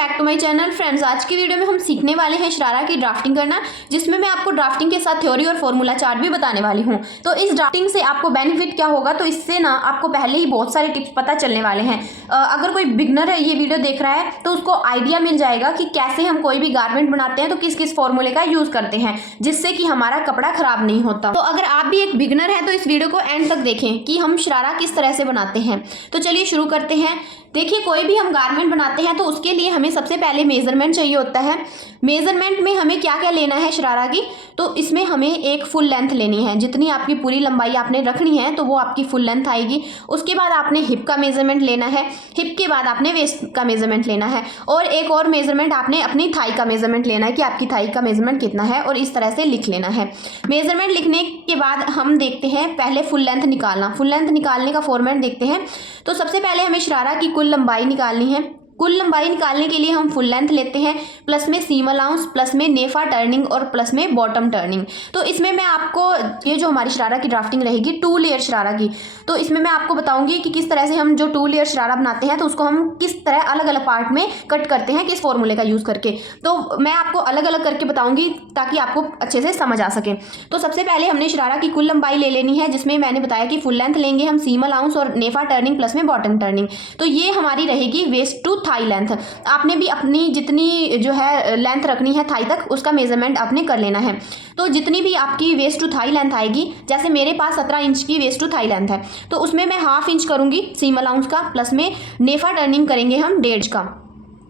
Back to my channel friends. आज की video में हम सीखने वाले हैं शरारा की ड्राफ्टिंग करना, जिसमें मैं आपको ड्राफ्टिंग के साथ थ्योरी और फॉर्मूला चार्ट भी बताने वाली हूं। तो इस ड्राफ्टिंग से आपको बेनिफिट क्या होगा, तो इससे ना आपको पहले ही बहुत सारे टिप्स पता चलने वाले हैं। अगर कोई बिगनर है ये वीडियो देख रहा है तो उसको आइडिया मिल जाएगा कि कैसे हम कोई भी गारमेंट बनाते हैं तो किस किस फॉर्मूले का यूज करते हैं जिससे कि हमारा कपड़ा खराब नहीं होता। तो अगर आप भी एक बिगनर है तो इस वीडियो को एंड तक देखें कि हम शरारा किस तरह से बनाते हैं। तो चलिए शुरू करते हैं। देखिए, कोई भी हम गारमेंट बनाते हैं तो उसके लिए हमें सबसे पहले मेजरमेंट चाहिए होता है। मेजरमेंट में हमें क्या क्या लेना है शरारा की, तो इसमें हमें एक फुल लेंथ लेनी है। जितनी आपकी पूरी लंबाई आपने रखनी है तो वो आपकी फुल लेंथ आएगी। उसके बाद आपने हिप का मेजरमेंट लेना है, हिप के बाद आपने वेस्ट का मेजरमेंट लेना है, और एक और मेजरमेंट आपने अपनी थाई का मेजरमेंट लेना है कि आपकी थाई का मेजरमेंट कितना है, और इस तरह से लिख लेना है। मेजरमेंट लिखने के बाद हम देखते हैं पहले फुल लेंथ निकालना। फुल लेंथ निकालने का फॉर्मेट देखते हैं। तो सबसे पहले हमें शरारा की कुल लंबाई निकालनी है। कुल लंबाई निकालने के लिए हम फुल लेंथ लेते हैं, प्लस में सीम अलाउंस, प्लस में नेफा टर्निंग और प्लस में बॉटम टर्निंग। तो इसमें मैं आपको ये जो हमारी शरारा की ड्राफ्टिंग रहेगी 2 लेयर शरारा की, तो इसमें मैं आपको बताऊंगी कि किस तरह से हम जो 2 लेयर शरारा बनाते हैं तो उसको हम किस तरह अलग अलग पार्ट में कट करते हैं, किस फॉर्मूले का यूज़ करके। तो मैं आपको अलग अलग करके बताऊंगी ताकि आपको अच्छे से समझ आ सके। तो सबसे पहले हमने शरारा की कुल लंबाई ले लेनी है, जिसमें मैंने बताया कि फुल लेंथ लेंगे हम, सीम अलाउंस और नेफा टर्निंग प्लस में बॉटम टर्निंग। तो ये हमारी रहेगी वेस्ट टू थाई लेंथ। आपने भी अपनी जितनी जो है लेंथ रखनी है थाई तक, उसका मेजरमेंट आपने कर लेना है। तो जितनी भी आपकी वेस्ट टू थाई लेंथ आएगी, जैसे मेरे पास 17 इंच की वेस्ट टू थाई लेंथ है तो उसमें मैं हाफ इंच करूंगी सीम अलाउंस का, प्लस में नेफा टर्निंग करेंगे हम 1.5 का।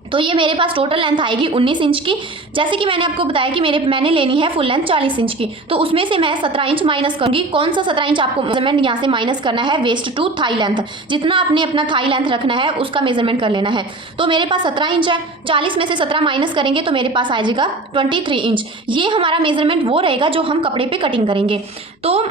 तो ये मेरे पास टोटल लेंथ आएगी 19 इंच की। जैसे कि मैंने आपको बताया कि मैंने लेनी है फुल लेंथ 40 इंच की, तो उसमें से मैं 17 इंच माइनस करूंगी। कौन सा 17 इंच आपको मेजरमेंट यहाँ से माइनस करना है, वेस्ट टू थाई लेंथ। जितना आपने अपना थाई लेंथ रखना है उसका मेजरमेंट कर लेना है। तो मेरे पास 17 इंच है, 40 में से 17 माइनस करेंगे तो मेरे पास आ जाएगा 23 इंच। ये हमारा मेजरमेंट वो रहेगा जो हम कपड़े पर कटिंग करेंगे। तो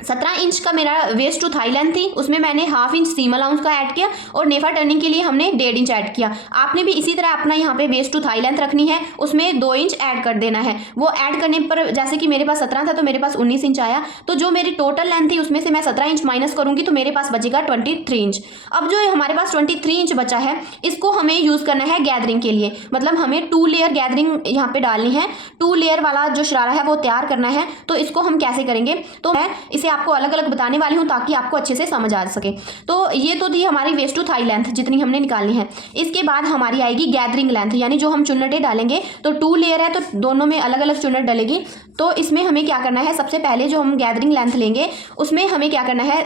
17 इंच का मेरा वेस्ट टू थाई लेंथ थी, उसमें मैंने हाफ इंच सीम अलाउंस का ऐड किया और नेफा टर्निंग के लिए हमने 1.5 इंच ऐड किया। आपने भी इसी तरह अपना यहाँ पे वेस्ट टू थाई लेंथ रखनी है, उसमें 2 इंच ऐड कर देना है। वो ऐड करने पर जैसे कि मेरे पास 17 था तो मेरे पास 19 इंच आया। तो जो मेरी टोटल लेंथ थी उसमें से मैं 17 इंच माइनस करूंगी तो मेरे पास बचेगा 23 इंच। अब जो हमारे पास 23 इंच बचा है, इसको हमें यूज़ करना है गैदरिंग के लिए। मतलब हमें 2 लेयर गैदरिंग यहाँ पे डालनी है। 2 लेयर वाला जो शरारा है वो तैयार करना है। तो इसको हम कैसे करेंगे, तो मैं इसे आपको अलग अलग बताने वाली हूं ताकि आपको अच्छे से समझ आ सके। तो ये तो थी हमारी वेस्ट टू थाई लेंथ जितनी हमने निकालनी है। इसके बाद हमारी आएगी गैदरिंग लेंथ, यानी जो हम चुन्नटें डालेंगे। तो 2 लेयर है तो दोनों में अलग अलग चुन्नट डलेगी। तो इसमें हमें क्या करना है, सबसे पहले जो हम गैदरिंग लेंथ लेंगे उसमें हमें क्या करना है,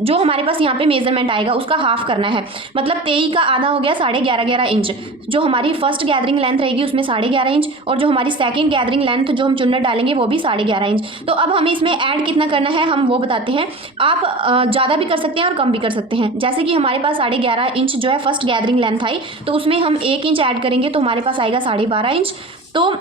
जो हमारे पास यहाँ पे मेजरमेंट आएगा उसका हाफ करना है। मतलब 23 का आधा हो गया 11.5 इंच। जो हमारी फर्स्ट गैदरिंग लेंथ रहेगी उसमें 11.5 इंच, और जो हमारी सेकंड गैदरिंग लेंथ जो हम चुन्नट डालेंगे वो भी 11.5 इंच। तो अब हमें इसमें ऐड कितना करना है हम वो बताते हैं। आप ज़्यादा भी कर सकते हैं और कम भी कर सकते हैं। जैसे कि हमारे पास 11.5 इंच जो है फर्स्ट गैदरिंग लेंथ आई, तो उसमें हम 1 इंच ऐड करेंगे तो हमारे पास आएगा 12.5 इंच। तो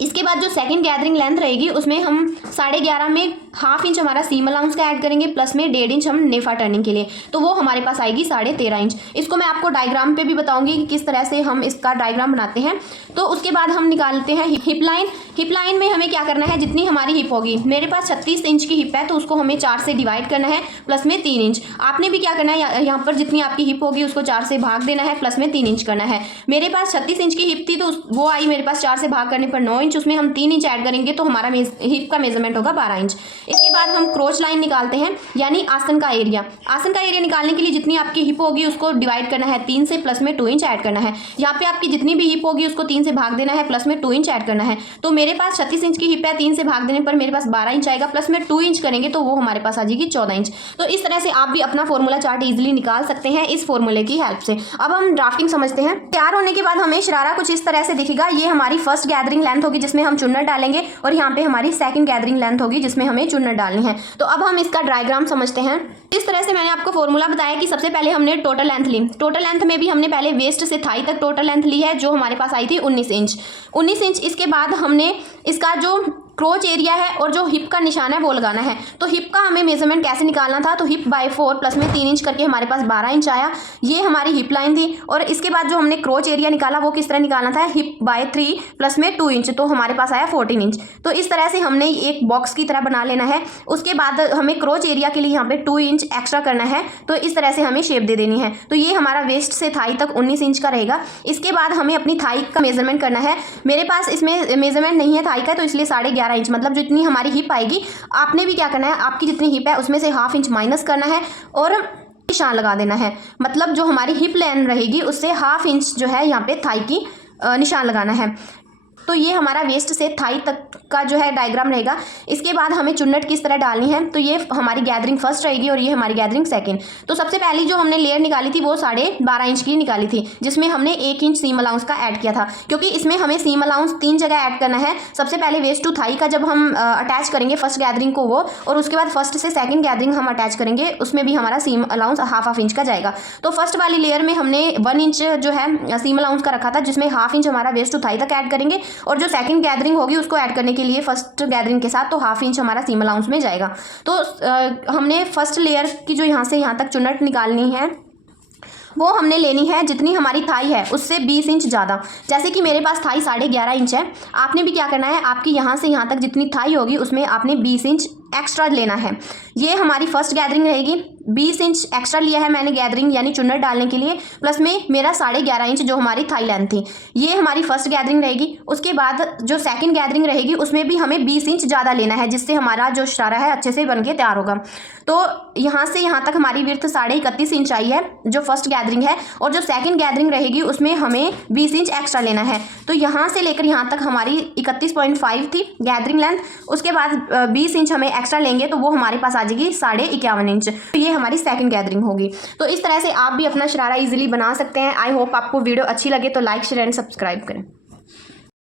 इसके बाद जो सेकंड गैदरिंग लेंथ रहेगी उसमें हम 11.5 में हाफ इंच हमारा सीम अलाउंस का ऐड करेंगे, प्लस में 1.5 इंच हम नेफा टर्निंग के लिए, तो वो हमारे पास आएगी 13.5 इंच। इसको मैं आपको डायग्राम पे भी बताऊंगी कि किस तरह से हम इसका डायग्राम बनाते हैं। तो उसके बाद हम निकालते हैं हिप लाइन। हिप लाइन में हमें क्या करना है, जितनी हमारी हिप होगी, मेरे पास 36 इंच की हिप है तो उसको हमें 4 से डिवाइड करना है, प्लस में 3 इंच। आपने भी क्या करना है, यहाँ पर जितनी आपकी हिप होगी उसको 4 से भाग देना है, प्लस में 3 इंच करना है। मेरे पास 36 इंच की हिप थी तो वो आई मेरे पास 4 से भाग करने पर 9 इंच, उसमें हम 3 इंच ऐड करेंगे तो हमारा हिप का मेजरमेंट होगा 12 इंच। इसके बाद हम क्रोच लाइन निकालते हैं, यानी आसन का एरिया। आसन का एरिया निकालने के लिए जितनी आपकी हिप होगी उसको डिवाइड करना है 3 से, प्लस में 2 इंच ऐड करना है। यहाँ पे आपकी जितनी भी हिप होगी उसको 3 से भाग देना है, प्लस में 2 इंच ऐड करना है। तो मेरे पास 36 इंच की हिप है, 3 से भाग देने पर मेरे पास 12 इंच आएगा, प्लस में 2 इंच करेंगे तो वो हमारे पास आ जाएगी 14 इंच। तो इस तरह से आप भी अपना फॉर्मूला चार्ट इजिली निकाल सकते हैं इस फॉर्मूले की हेल्प से। अब हम ड्राफ्टिंग समझते हैं। तैयार होने के बाद हमें शरारा कुछ इस तरह से दिखेगा। ये हमारी फर्स्ट गैदरिंग लेंथ होगी जिसमें हम चुन्नट डालेंगे, और यहाँ पे हमारी सेकंड गैदरिंग लेंथ होगी जिसमें हमें चुन्नट डालनी है। तो अब हम इसका डायग्राम समझते हैं। इस तरह से मैंने आपको फॉर्मूला बताया कि सबसे पहले हमने टोटल लेंथ ली। टोटल लेंथ में भी हमने पहले वेस्ट से थाई तक टोटल लेंथ ली है, जो हमारे पास आई थी 19 इंच। 19 इंच। इसके बाद हमने इसका जो क्रोच एरिया है और जो हिप का निशान है वो लगाना है। तो हिप का हमें मेजरमेंट कैसे निकालना था, तो हिप बाय 4 प्लस में 3 इंच करके हमारे पास 12 इंच आया। ये हमारी हिप लाइन थी। और इसके बाद जो हमने क्रोच एरिया निकाला वो किस तरह निकालना था, हिप बाय 3 प्लस में 2 इंच, तो हमारे पास आया 14 इंच। तो इस तरह से हमने एक बॉक्स की तरह बना लेना है। उसके बाद हमें क्रोच एरिया के लिए यहाँ पे 2 इंच एक्स्ट्रा करना है। तो इस तरह से हमें शेप दे देनी है। तो ये हमारा वेस्ट से थाई तक 19 इंच का रहेगा। इसके बाद हमें अपनी थाई का मेजरमेंट करना है। मेरे पास इसमें मेजरमेंट नहीं है थाई का, तो इसलिए 11.5 इंच, मतलब जितनी हमारी हिप आएगी आपने भी क्या करना है, आपकी जितनी हिप है उसमें से ½ इंच माइनस करना है और निशान लगा देना है। मतलब जो हमारी हिप लेंथ रहेगी उससे ½ इंच जो है यहाँ पे थाई की निशान लगाना है। तो ये हमारा वेस्ट से थाई तक का जो है डायग्राम रहेगा। इसके बाद हमें चुन्नट किस तरह डालनी है, तो ये हमारी गैदरिंग फर्स्ट रहेगी और ये हमारी गैदरिंग सेकंड। तो सबसे पहली जो हमने लेयर निकाली थी वो 12.5 इंच की निकाली थी, जिसमें हमने 1 इंच सीम अलाउंस का ऐड किया था, क्योंकि इसमें हमें सीम अलाउंस 3 जगह ऐड करना है। सबसे पहले वेस्ट टू थाई का जब हम अटैच करेंगे फर्स्ट गैदरिंग को वो, और उसके बाद फर्स्ट से सेकेंड गैदरिंग हम अटैच करेंगे, उसमें भी हमारा सीम अलाउंस ½ इंच का जाएगा। तो फर्स्ट वाली लेयर में हमने 1 इंच जो है सीम अलाउंस का रखा था, जिसमें ½ इंच हमारा वेस्ट टू थाई तक ऐड करेंगे, और जो सेकंड गैदरिंग होगी उसको ऐड करने के लिए फर्स्ट गैदरिंग के साथ तो ½ इंच हमारा सीम अलाउंस में जाएगा। तो हमने फर्स्ट लेयर की जो यहाँ से यहाँ तक चुन्नट निकालनी है वो हमने लेनी है जितनी हमारी थाई है उससे 20 इंच ज़्यादा। जैसे कि मेरे पास थाई 11.5 इंच है, आपने भी क्या करना है, आपकी यहाँ से यहाँ तक जितनी थाई होगी उसमें आपने 20 इंच एक्स्ट्रा लेना है। ये हमारी फर्स्ट गैदरिंग रहेगी। 20 इंच एक्स्ट्रा लिया है मैंने गैदरिंग यानी चुन्नट डालने के लिए, प्लस में मेरा 11.5 इंच जो हमारी थाई लेंथ थी, ये हमारी फर्स्ट गैदरिंग रहेगी। उसके बाद जो सेकंड गैदरिंग रहेगी उसमें भी हमें 20 इंच ज़्यादा लेना है, जिससे हमारा जो शरारा है अच्छे से बन के तैयार होगा। तो यहाँ से यहाँ तक हमारी विड्थ 31.5 इंच आई है जो फर्स्ट गैदरिंग है, और जो सेकंड गैदरिंग रहेगी उसमें हमें 20 इंच एक्स्ट्रा लेना है। तो यहाँ से लेकर यहाँ तक हमारी 31.5 थी गैदरिंग लेंथ। उसके बाद 20 इंच हमें एक्स्ट्रा लेंगे तो वो हमारे पास आ जाएगी 51.5 इंच। तो ये हमारी सेकंड गैदरिंग होगी। तो इस तरह से आप भी अपना शरारा इजीली बना सकते हैं। आई होप आपको वीडियो अच्छी लगे तो लाइक शेयर एंड सब्सक्राइब करें।